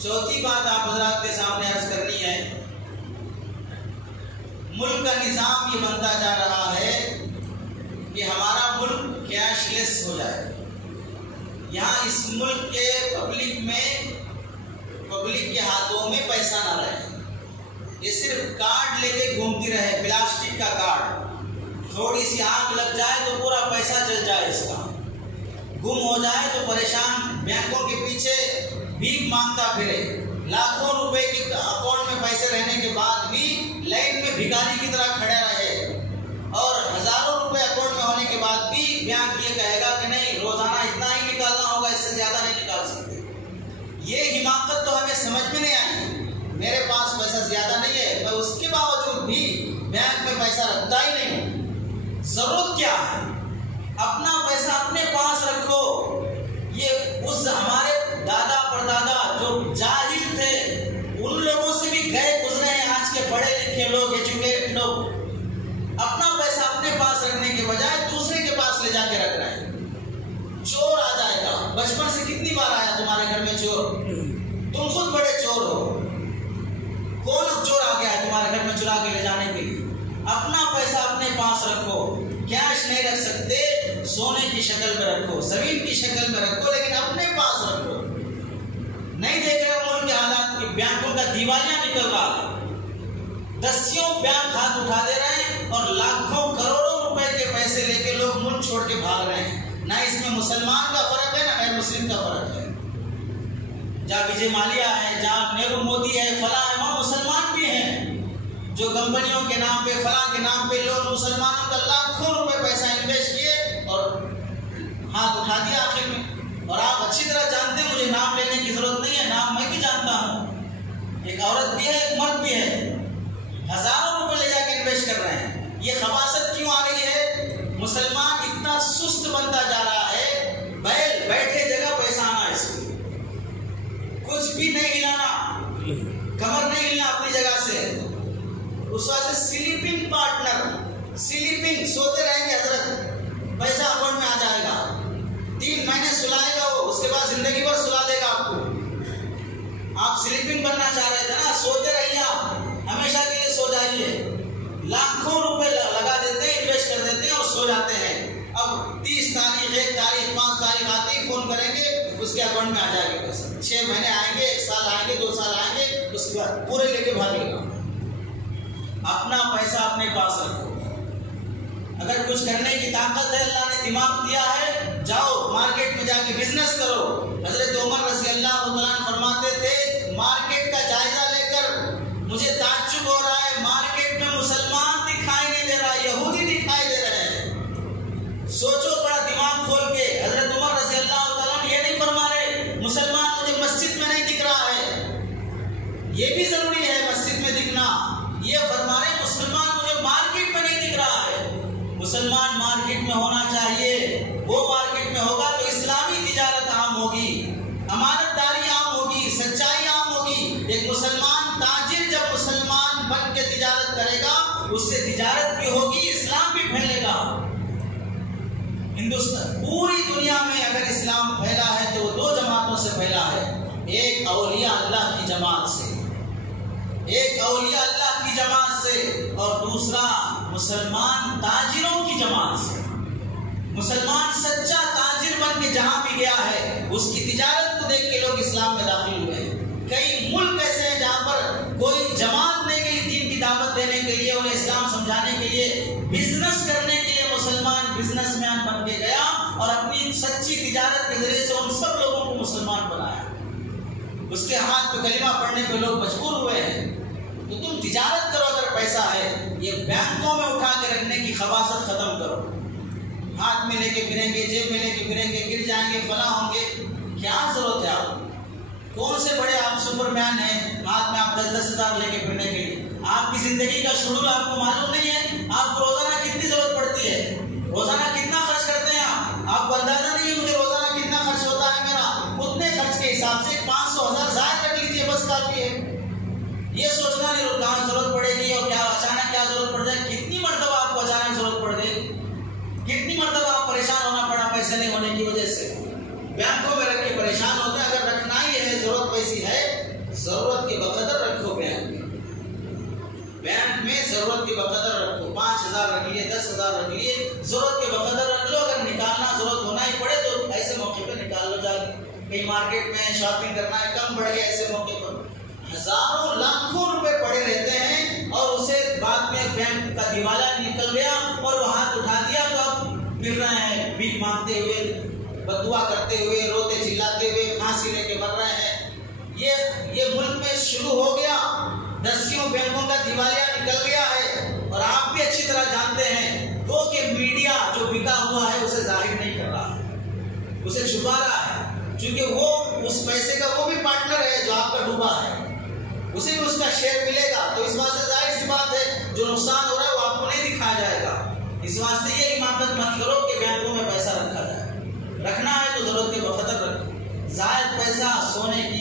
چوتھی بات آپ حضرات کے سامنے عرض کرنی ہے، ملک کا نظام یہ بنتا جا رہا ہے کہ ہمارا ملک کیش لیس ہو جائے۔ یہاں اس ملک کے پبلک کے ہاتھوں میں پیسہ نہ رہے، یہ صرف کارڈ لے کے گھومتی رہے، پلاسٹک کا کارڈ، تھوڑی سی آگ لگ جائے تو پورا پیسہ چل جائے، اس کا گم ہو جائے تو پریشان بینکوں کے پیچھے بھیک مانگتا پھرے، لاکھوں روپے کے اکاؤنٹ میں پیسے رہنے کے بعد بھی لائن میں بھکاری کی طرح کھڑے رہے، اور ہزاروں روپے اکاؤنٹ میں ہونے کے بعد بھی بینک یہ کہے گا کہ نہیں، روزانہ اتنا ہی نکالنا ہوگا، اس سے زیادہ نہیں نکال سکتے۔ یہ حماقت تو ہمیں سمجھ میں نہیں آئی، میرے پاس پیسہ زیادہ نہیں ہے، میں اس کے باوجود بھی بینک میں پیسہ رکھتا ہی نہیں ہوں۔ ضرورت کیا ہے؟ اپنا پیسہ اپنے پاس رکھو۔ یہ اس ہمارے دادا پردادا جو جاہل تھے ان لوگوں سے بھی گئے گزرے ہیں، آج کے پڑھے لکھے لوگ، ایجوکیٹڈ لوگ اپنا پیسہ اپنے پاس رکھنے کے بجائے دوسرے کے پاس لے جا کے رکھ رہے ہیں۔ چور آ جائے گا، بچپن سے کتنی بار آیا تمہارے گھر میں چور؟ تم خود بڑے چور ہو، کون چور آ گیا ہے تمہارے گھر میں چرا کے لے جانے کے لیے؟ اپنا پیسہ اپنے پاس رکھو، کیش نہیں رکھ سکتے، سونے کی شکل میں رکھو، زمین کی شکل میں رکھو، لیکن اپنے پاس رکھو۔ نہیں دیکھ رہے ملک کے حالات کی، بینکوں کا دیوالیہ نکل رہا ہے، دسیوں بینک ہاتھ اٹھا دے رہے ہیں اور لاکھوں کروڑوں روپے کے پیسے لے کے لوگ ملک چھوڑ کے بھاگ رہے ہیں۔ نہ اس میں مسلمان کا فرق ہے، نہ غیر مسلم کا فرق ہے۔ جہاں وجے مالیا ہے، جہاں نیرو مودی ہے، فلاں ہے، وہاں مسلمان بھی ہیں، جو کمپنیوں کے نام پہ، فلاں کے نام پہ لوگ مسلمانوں کا لاکھوں روپے پیسہ انویسٹ کیے اور ہاتھ اٹھا دیا آخر میں۔ اور آپ اچھی طرح جانتے ہیں، مجھے نام لینے کی ضرورت نہیں ہے، نام میں بھی جانتا ہوں، ایک عورت بھی ہے، ایک مرد بھی ہے، ہزاروں روپے لے جا کے انویسٹ کر رہے ہیں۔ یہ خباثت کیوں آ رہی ہے؟ مسلمان اتنا سست بنتا جا رہا ہے، بیٹھے جگہ پیسہ آنا، اس کو کچھ بھی نہیں ہلانا، کمر نہیں ہلنا اپنی جگہ سے۔ اس واسطے سلیپنگ پارٹنر، سلیپنگ، سوتے رہیں گے حضرت، پیسہ اکاؤنٹ میں آ جائے گا، 3 مہینے سلائے گا وہ، اس کے بعد زندگی بھر سلا دے گا آپ کو۔ آپ سلیپنگ بننا چاہ رہے تھے نا، سوتے رہیے، آپ ہمیشہ کے لیے سو جائیے۔ لاکھوں روپے لگا دیتے ہیں، انویسٹ کر دیتے ہیں اور سو جاتے ہیں۔ اب 30 تاریخ، 1 تاریخ، 5 تاریخ آتے ہی فون کریں گے، اس کے اکاؤنٹ میں آ جائے گا پیسہ۔ 6 مہینے آئیں گے، 1 سال آئیں گے، 2 سال آئیں گے، اس کے بعد پورے لے کے بھاگے گا۔ اپنا پیسہ اپنے پاس رکھو۔ اگر کچھ کرنے کی طاقت ہے، اللہ نے دماغ دیا ہے، جاؤ مارکیٹ میں جا کے بزنس کرو۔ حضرت عمر رضی اللہ عنہ فرماتے تھے، مارکیٹ کا جائزہ لے کر مجھے تعجب ہو رہا ہے، مارکیٹ میں مسلمان دکھائی نہیں دے رہا، یہودی دکھائی دے رہے ہیں۔ سوچو تھوڑا دماغ کھول کے، حضرت عمر رضی اللہ عنہ یہ نہیں فرما رہے مسلمان مجھے مسجد میں نہیں دکھ رہا ہے، یہ بھی ضروری ہے مسجد میں دکھنا، یہ فرما رہے مسلمان مجھے مارکیٹ میں نہیں دکھ رہا ہے۔ مسلمان مارکیٹ میں ہونا چاہیے، وہ مارکیٹ میں ہوگا تو اسلامی تجارت عام ہوگی، امانت داری عام ہوگی، سچائی عام ہوگی۔ ایک مسلمان تاجر جب مسلمان بن کے تجارت کرے گا، اس سے تجارت بھی ہوگی، اسلام بھی پھیلے گا۔ ہندوستان، پوری دنیا میں اگر اسلام پھیلا ہے تو وہ 2 جماعتوں سے پھیلا ہے، ایک اولیاء اللہ کی جماعت سے، ایک اولیاء اللہ کی جماعت سے، اور دوسرا مسلمان تاجروں کی جماعت سے۔ مسلمان سچا تاجر بن کے جہاں بھی گیا ہے، اس کی تجارت کو دیکھ کے لوگ اسلام میں داخل ہوئے ہیں۔ کئی ملک ایسے ہیں جہاں پر کوئی جماعت نہیں گئی دین کی دعوت دینے کے لیے، انہیں اسلام سمجھانے کے لیے، بزنس کرنے کے لیے مسلمان بزنس مین بن کے گیا اور اپنی سچی تجارت کے ذریعے سے ان سب لوگوں کو مسلمان بنایا۔ اس کے ہاتھ پہ کلمہ پڑھنے پہ لوگ مجبور ہوئے ہیں۔ تو تم تجارت کرو اگر پیسہ ہے، یہ بینکوں میں اٹھا کے رکھنے کی خباثت ختم کرو۔ ہاتھ میں لے کے پھریں گے، جیب میں لے کے پھریں گے، گر جائیں گے، فلاں ہوں گے، کیا ضرورت ہے؟ آپ کون سے بڑے آپ سپر مین ہیں، ہاتھ میں آپ 10-10 ہزار لے کے پھرنے کے لیے؟ آپ کی زندگی کا شیڈول آپ کو معلوم نہیں ہے، آپ کو روزانہ کتنی ضرورت پڑتی ہے، روزانہ کتنا خرچ کرتے ہیں آپ کو اندازہ نہیں ہے۔ مجھے روزانہ کتنا خرچ ہوتا ہے میرا، اتنے خرچ کے حساب سے 500-1000 زائد رکھ لیجیے، بس کافی ہے۔ یہ سوچنا نہیں کہاں ضرورت پڑے گی اور کیا اچانک کیا ضرورت پڑ جائے۔ کتنی مرتبہ آپ کو اچانک ضرورت پڑ گئی، کتنی مرتبہ آپ پریشان ہونا پڑا پیسے نہیں ہونے کی وجہ سے، بینکوں میں رکھ کے پریشان ہوتے ہیں۔ اگر رکھنا ہی ہے، ضرورت ویسی ہے بقدر رکھو، 5,000 رکھ لیے، 10,000 رکھ لیے، ضرورت کے بقدر رکھ لو، اگر نکالنا ضرورت ہونا ہی پڑے تو ایسے موقع پہ نکال لو، جا کے کہیں مارکیٹ میں شاپنگ کرنا ہے، کم بڑھ گیا، ایسے موقع پر ہزاروں لاکھوں روپے پڑے رہتے ہیں اور اسے بعد میں بینک کا دیوالیہ نکل گیا اور وہ ہاتھ اٹھا دیا تو اب پھر رہے ہیں بھیک مانگتے ہوئے، بددعا کرتے ہوئے، روتے چلاتے ہوئے، پھانسی لے کے مر رہے ہیں۔ یہ ملک میں شروع ہو گیا، 10 بینکوں کا دیوالیہ نکل گیا ہے اور آپ بھی اچھی طرح جانتے ہیں وہ کہ میڈیا جو بکا ہوا ہے اسے ظاہر نہیں کر رہا ہے، اسے چھپا رہا ہے، چونکہ وہ اس پیسے کا وہ بھی پارٹنر ہے جو آپ کا ڈوبا ہے، اسے بھی اس کا شیئر ملے گا، تو اس واسطے ظاہر سی بات ہے جو نقصان ہو رہا ہے وہ آپ کو نہیں دکھایا جائے گا۔ اس واسطے یہ امامت مت کرو کہ بینکوں میں پیسہ رکھا جائے، رکھنا ہے تو ضرورت کے بقدر رکھو، زائد پیسہ سونے کی